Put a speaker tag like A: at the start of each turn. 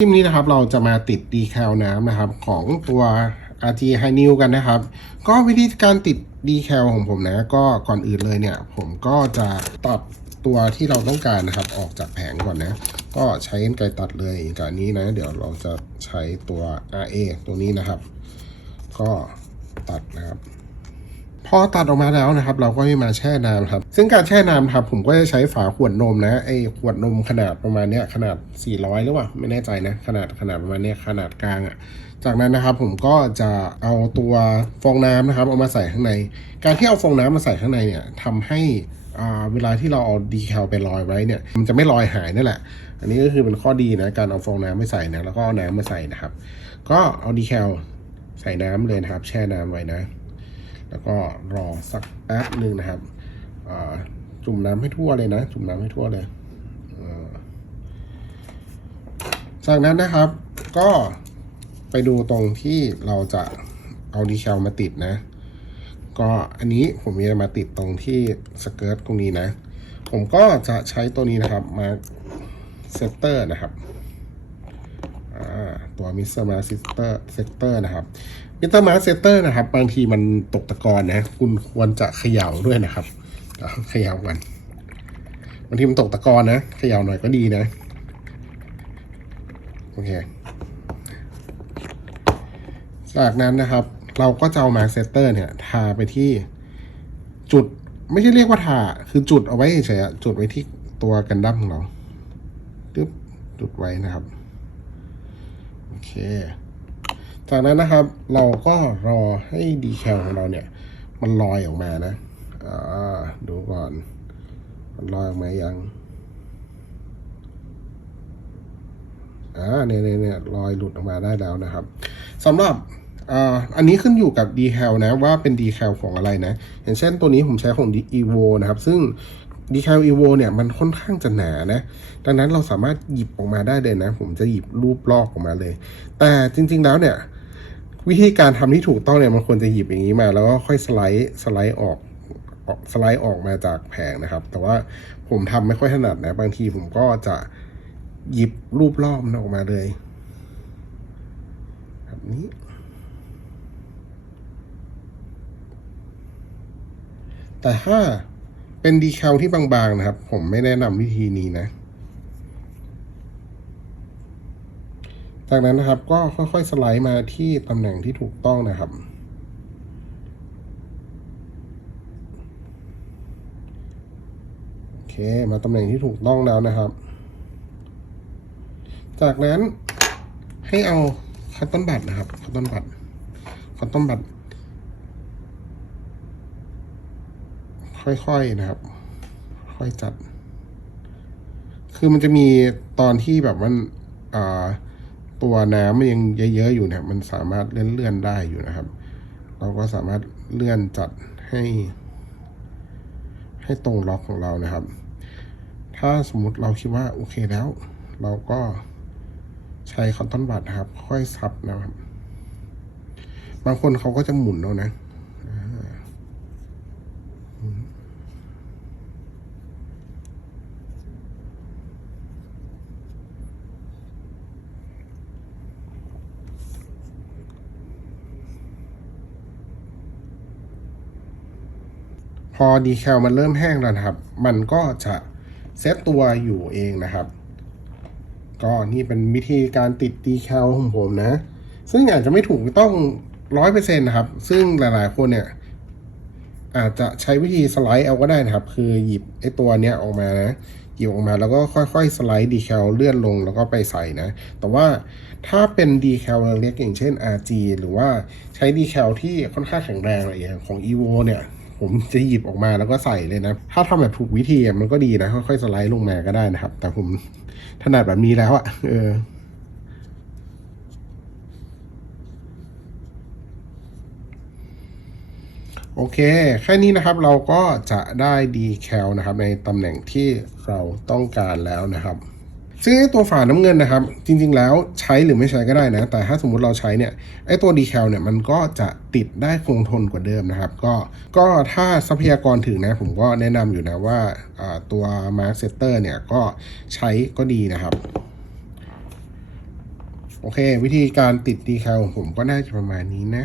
A: คลิปนี้นะครับเราจะมาติดดีแคลน้ำนะครับของตัว RG High New กันนะครับ ก็วิธีการติดดีแคลของผมนะ ก็ก่อนอื่นเลยเนี่ย ผมก็จะตัดตัวที่เราต้องการนะครับออกจากแผงก่อนนะ ก็ใช้กรรไกรตัดเลยกับอันนี้นะ เดี๋ยวเราจะใช้ตัว RA ตัวนี้นะครับ ก็ตัดนะครับ พอตัดออกมาแล้วนะครับ เราก็ให้มาแช่น้ำครับ ซึ่งการแช่น้ำครับ ผมก็จะใช้ฝาขวดนมนะไอขวดนมขนาดประมาณเนี้ยขนาด 400 หรือเปล่าไม่แน่ใจนะ ขนาดขนาดประมาณเนี้ยขนาดกลางอะ่ะจากนั้นนะครับผมก็จะเอาตัวฟองน้ำนะครับ เอามาใส่ข้างใน การที่เอาฟองน้ำมาใส่ข้างในเนี่ยทำให้อ่าเวลาที่เราเอาดีแคลไปลอยไว้เนี่ย มันจะไม่ลอยหายนั่นแหละ อันนี้ก็คือเป็นข้อดีนะการเอาฟองน้ำไปใส่นะแล้วก็เอาน้ำมาใส่นะครับ ก็เอาดีแคลใส่น้ำเลยนะครับ แช่น้ำไว้นะ แล้วก็รอสักแป๊บหนึ่งนะครับจุ่มน้ำให้ทั่วเลยนะ จุ่มน้ำให้ทั่วเลยจากนั้นนะครับก็ไปดูตรงที่เราจะเอาดีแคลมาติดนะ ก็อันนี้ผมจะมาติดตรงที่สเกิร์ตตรงนี้นะ ผมก็จะใช้ตัวนี้นะครับมาเซตเตอร์นะครับ ตัวมิสเตอร์มาเซตเตอร์เซตเตอร์นะครับมิสเตอร์มาเซตเตอร์นะครับ บางทีมันตกตะกอนนะ คุณควรจะเขย่าด้วยนะครับเขย่ากันบางทีมันตกตะกอนนะเขย่าหน่อยก็ดีนะ โอเค จากนั้นนะครับ เราก็จะเอามาเซตเตอร์เนี่ย ทาไปที่จุดไม่ใช่เรียกว่าทา คือจุดเอาไว้เฉยๆจุดไว้ที่ตัวกันดั้มของเราตึ๊บจุดไว้นะครับ เค จากนั้นนะครับเราก็รอให้ดีแคลของเราเนี่ย มันลอยออกมานะอ่าดูก่อน มันลอยออกมายังอ่าเนี่ยเนี่ยเนี่ยลอยหลุดออกมาได้แล้วนะครับสำหรับอ่าอันนี้ขึ้นอยู่กับดีแคลนะว่าเป็นดีแคลของอะไรนะ อย่างเช่นตัวนี้ผมใช้ของ evo นะครับ ซึ่ง ดีแคล evo เนี่ยมันค่อนข้างจะหนานะ ดังนั้นเราสามารถหยิบออกมาได้เลยนะ ผมจะหยิบรูปลอกออกมาเลย แต่จริง ๆ แล้วเนี่ย วิธีการทำที่ถูกต้องเนี่ยมันควรจะหยิบอย่างนี้มา แล้วก็ค่อยสไลด์สไลด์ออกสไลด์ออกมาจากแผงนะครับ แต่ว่าผมทำไม่ค่อยถนัดนะ บางทีผมก็จะหยิบรูปรอบมันออกมาเลยแบบนี้แต่ถ้า เป็นดีแคลที่บางๆนะครับ ผมไม่แนะนำวิธีนี้นะ จากนั้นนะครับก็ค่อยๆสไลด์มาที่ตำแหน่งที่ถูกต้องนะครับ โอเค มาตำแหน่งที่ถูกต้องแล้วนะครับ จากนั้นให้เอาคัตตอนบัตนะครับคัตตอนบัตคัตตอนบัต ค่อยๆนะครับ ค่อยจัด คือมันจะมีตอนที่แบบมันตัวน้ำมันยังเยอะๆอยู่เนี่ย มันสามารถเลื่อนๆได้อยู่นะครับ เราก็สามารถเลื่อนจัดให้ ให้ตรงล็อกของเรานะครับ ถ้าสมมติเราคิดว่าโอเคแล้ว เราก็ใช้คอนตอนบัตนะครับ ค่อยซับนะครับ บางคนเขาก็จะหมุนเอานะอ่าหมุน พอดีแคลมันเริ่มแห้งแล้วนะครับ มันก็จะเซตตัวอยู่เองนะครับ ก็นี่เป็นวิธีการติดดีแคลของผมนะ ซึ่งอาจจะไม่ถูกต้องร้อยเปอร์เซ็นต์นะครับ ซึ่งหลายๆ คนเนี่ย อาจจะใช้วิธีสไลด์เอาก็ได้นะครับ คือหยิบไอ้ตัวเนี้ยออกมานะหยิบออกมาแล้วก็ค่อยๆ สไลด์ดีแคลเลื่อนลงแล้วก็ไปใส่นะ แต่ว่าถ้าเป็นดีแคลเล็กอย่างเช่น RG หรือว่าใช้ดีแคลที่ค่อนข้างแข็งแรงอะไรอย่างของ EVO เนี่ย ผมจะหยิบออกมาแล้วก็ใส่เลยนะ ถ้าทำแบบถูกวิธีมันก็ดีนะ ค่อยๆสไลด์ลงมาก็ได้นะครับ แต่ผมถนัดแบบนี้แล้วอะเออโอเค แค่นี้นะครับเราก็จะได้ดีแคลนะครับ ในตำแหน่งที่เราต้องการแล้วนะครับ ซึ่งไอ้ตัวฝาน้ำเงินนะครับ จริง ๆ แล้วใช้หรือไม่ใช้ก็ได้นะ แต่ถ้าสมมุติเราใช้เนี่ยไอ้ตัวดีแคลเนี่ยมันก็จะติดได้คงทนกว่าเดิมนะครับ ก็ก็ถ้าทรัพยากรถึงนะ ผมก็แนะนำอยู่นะว่าอ่าตัว Mark Setter เนี่ยก็ใช้ก็ดีนะครับโอเค วิธีการติดดีแคลของผมก็น่าจะประมาณนี้นะ